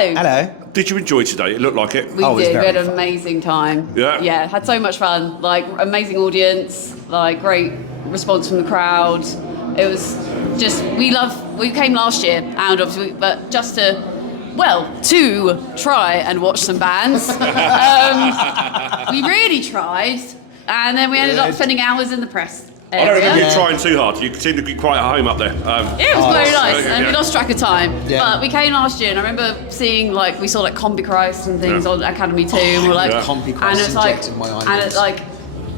Hello. Hello. Did you enjoy today? It looked like it. We Oh, it was did. We very had an fun. amazing time. Yeah. Yeah, had so much fun. Like, amazing audience, like, great response from the crowd. It was just, we came last year, and obviously, but just to try and watch some bands. We really tried, and then we ended up spending hours in the press I don't remember area. you trying too hard. You seemed to be quite at home up there. It was very nice, and we yeah. lost track of time. Yeah. But we came last year, and I remember seeing, like, we saw, like, Combi Christ and things on Academy 2, and we're like, Combi Christ and it's like, injected my eyelids. and it's like,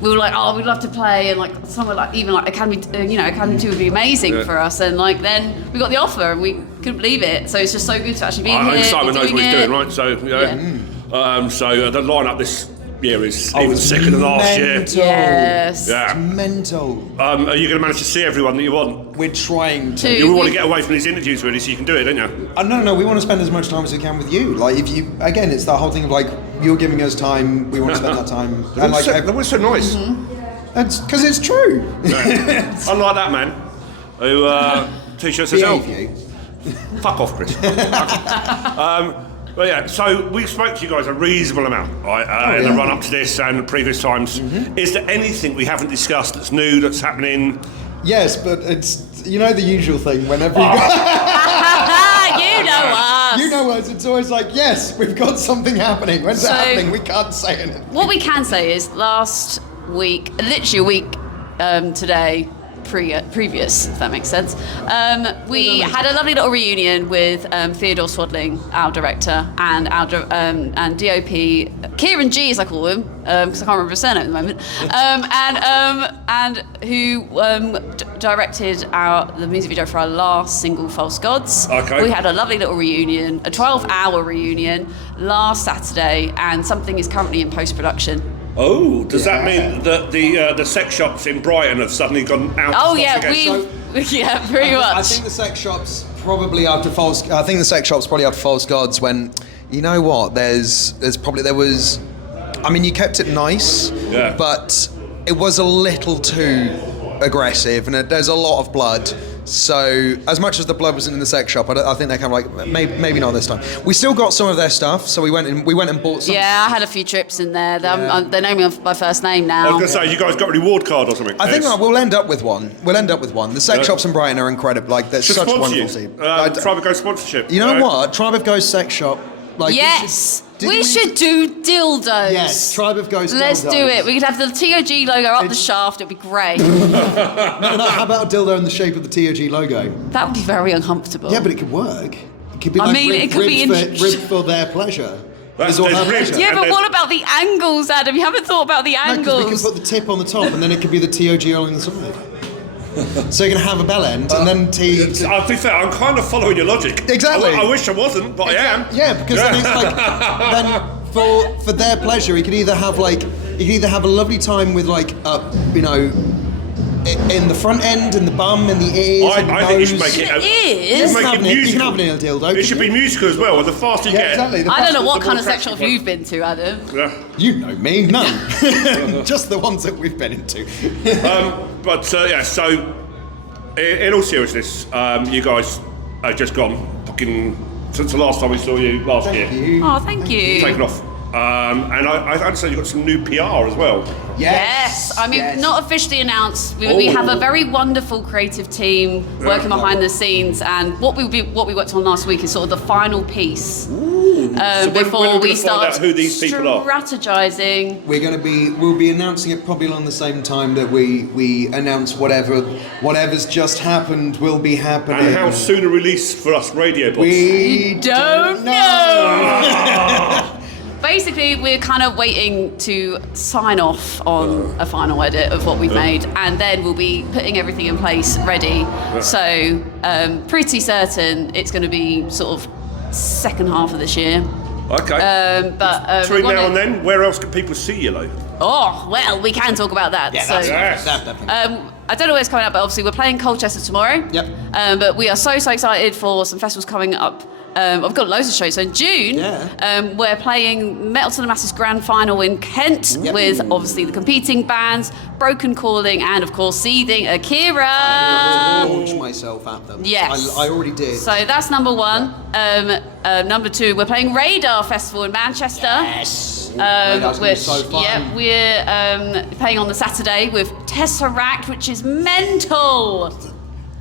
we were like, oh, we'd love to play, and like, somewhere like, even like Academy 2 would be amazing for us, and like, then we got the offer, and we couldn't believe it. So it's just so good to actually be here. I think Simon knows what he's doing, right? So, the lineup this year is even sicker than last year. Yes. Yeah. Mental. Are you going to manage to see everyone that you want? We're trying to. You want to get away from these interviews, really, so you can do it, don't you? No, we want to spend as much time as we can with you. Like, if you, again, it's that whole thing of like, you're giving us time, we want to spend that time. And like, That was so nice. it's because it's true. Unlike that man who t-shirt says, Behave you. fuck off, Chris. But yeah, so we spoke to you guys a reasonable amount, right, in the run-up to this and previous times. Is there anything we haven't discussed that's new, that's happening? Yes, but it's, you know, the usual thing whenever you go, You know us. you know us, it's always like, yes, we've got something happening. When's it So- happening? We can't say anything. What we can say is last week, literally a week today, previous, if that makes sense, we had a lovely little reunion with Theodore Swadling, our director, and our and DOP Kieran G, as I call him, because I can't remember his surname at the moment, and who directed the music video for our last single, False Gods. Okay. We had a lovely little reunion, a 12-hour reunion last Saturday, and something is currently in post-production. Oh, does that mean that the sex shops in Brighton have suddenly gone out? Oh of yeah, stock again? yeah, pretty much. I think the sex shop's probably after False Gods when, you know what, there was, I mean, you kept it nice, but it was a little too aggressive, and there's a lot of blood. So, as much as the blood wasn't in the sex shop, I think they're kind of like, maybe not this time. We still got some of their stuff, so we went and bought some. Yeah, I had a few trips in there. They know me by first name now. I was going to say, you guys got a reward card or something? I think we'll end up with one. The sex shops in Brighton are incredible. Like, they're Should such a sponsor wonderful you. team. Tribe of Ghost sponsorship. You know what? Tribe of Ghost sex shop. Like, Yes, we should do dildos. Yes, Tribe of Ghost. Let's dildos. do it. We could have the TOG logo up the shaft. It'd be great. No, how about a dildo in the shape of the TOG logo? That would be very uncomfortable. Yeah, but it could work. It could be I like mean, it could be ribbed for their pleasure. That's It's all our ribbed. pleasure. Yeah, And but there's- what about the angles, Adam? You haven't thought about the No, 'cause we can angles. put the tip on the top, and then it could be the TOG on the side. So you're gonna have a bell end, and then T. I'll be fair, I'm kind of following your logic. Exactly. I wish I wasn't, but I am. Yeah, because then it's like, then for their pleasure, he could either have a lovely time with like in the front end, in the bum, in the ears. in the I think you should nose. make it. It is. You make it You can musical. have it in a dildo. It should be musical as well. And the faster you Yeah, get, exactly. I don't know what the kind more of sex shop attractive you've been to, Adam. Yeah. You know me, none. Just the ones that we've been into. So in all seriousness, you guys have just gone fucking since the last time we saw you last year. Oh, thank you. Taken off. And I understand you've got some new PR as well. Yes, I mean, not officially announced. We have a very wonderful creative team working behind the scenes, and what we worked on last week is sort of the final piece before we start find out who these people are? strategizing. We'll be announcing it probably along the same time that we announce whatever's just happened will be happening. And how soon a release for us radio bots? We Don't know. Basically, we're kind of waiting to sign off on a final edit of what we've made, and then we'll be putting everything in place ready. So, pretty certain it's going to be sort of second half of this year. Okay. Between we now wanna- and then, where else can people see you, though? Oh, well, we can talk about that. Yeah, so, Yes. definitely. I don't know where it's coming out, but obviously we're playing Colchester tomorrow. Yep. But we are so excited for some festivals coming up I've got loads of shows. So in June, we're playing Metal to the Masses Grand Final in Kent with obviously the competing bands, Broken Calling, and of course Seething Akira. I launched myself at them. Yes. I already did. So that's number one. Number two, we're playing Radar Festival in Manchester. Yes. That's Which, so fun. yeah, we're playing on the Saturday with Tesseract, which is mental.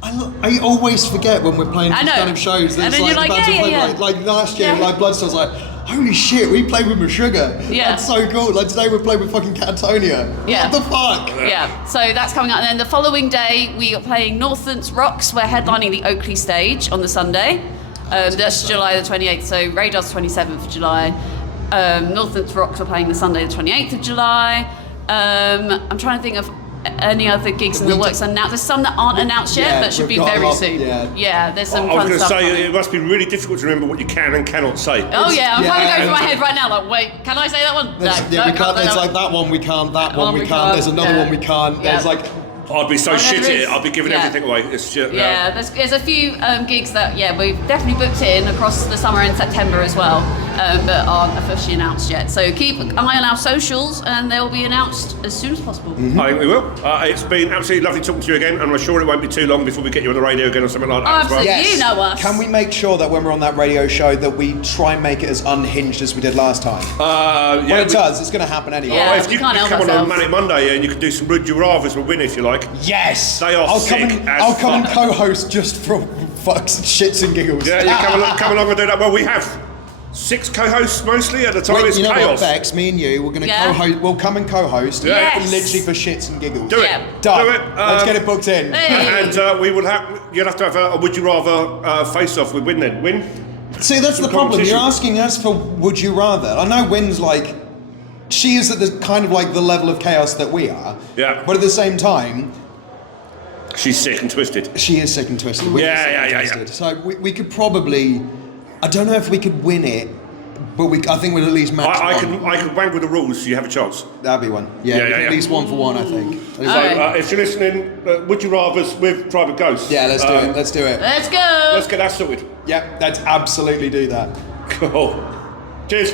I always forget when we're playing these kind of shows. And then you're like, like last year, like Bloodstone was like, holy shit, we played with Meshuggah. Yeah. That's so cool. Like today we're playing with fucking Catatonia. Yeah. What the fuck? Yeah, so that's coming up. And then the following day, we are playing Northlands Rocks. We're headlining the Oakley stage on the Sunday. That's July the 28th. So Radar's 27th of July. Northlands Rocks are playing the Sunday the 28th of July. I'm trying to think of any other gigs in the works announced. There's some that aren't announced yet, but should be very soon. Yeah, there's some fun stuff. I was going to say, it must be really difficult to remember what you can and cannot say. Oh yeah, I'm trying to go through my head right now. Like, wait, can I say that one? We can't. There's like that one we can't. That one we can't. There's another one we can't. There's like. I'd be so shit at it. I'd be giving everything away. It's just, there's a few gigs that we've definitely booked in across the summer and September as well, but aren't officially announced yet. So keep an eye on our socials, and they will be announced as soon as possible. I think we will. It's been absolutely lovely talking to you again, and I'm sure it won't be too long before we get you on the radio again or something like that. Absolutely, Yes. you know us. Can we make sure that when we're on that radio show that we try and make it as unhinged as we did last time? Yeah, well, it does. It's going to happen anyway. Yeah. If you can't can help come on ourselves. Manic Monday and you can do some Would You Rathers with Win if you like. Yes. They are I'll come and co-host just for fucks and shits and giggles. Yeah, you come along and do that. Well, we have 6 co-hosts mostly at the time. It's you know chaos. what, Bex? Me and you, we're going to co-host. We'll come and co-host. Yes. Literally for shits and giggles. Do it. Yeah. Done. Do it. Let's get it booked in. Hey. And we will have. You'll have to have a Would You Rather face-off with Win then. Win. See, that's the problem. You're asking us for Would You Rather. I know Win's like. She is at the kind of like the level of chaos that we are. Yeah. But at the same time. She's sick and twisted. She is sick and twisted. Yeah. So we could probably. I don't know if we could win it, but I think we'll at least match. I can wangle the rules so you have a chance. That'd be one. Yeah. At least 1 for 1, I think. So if you're listening, Would You Rather's with Private Ghosts. Yeah, let's do it. Let's do it. Let's go. Let's get that sorted. Yeah, let's absolutely do that. Cool. Cheers.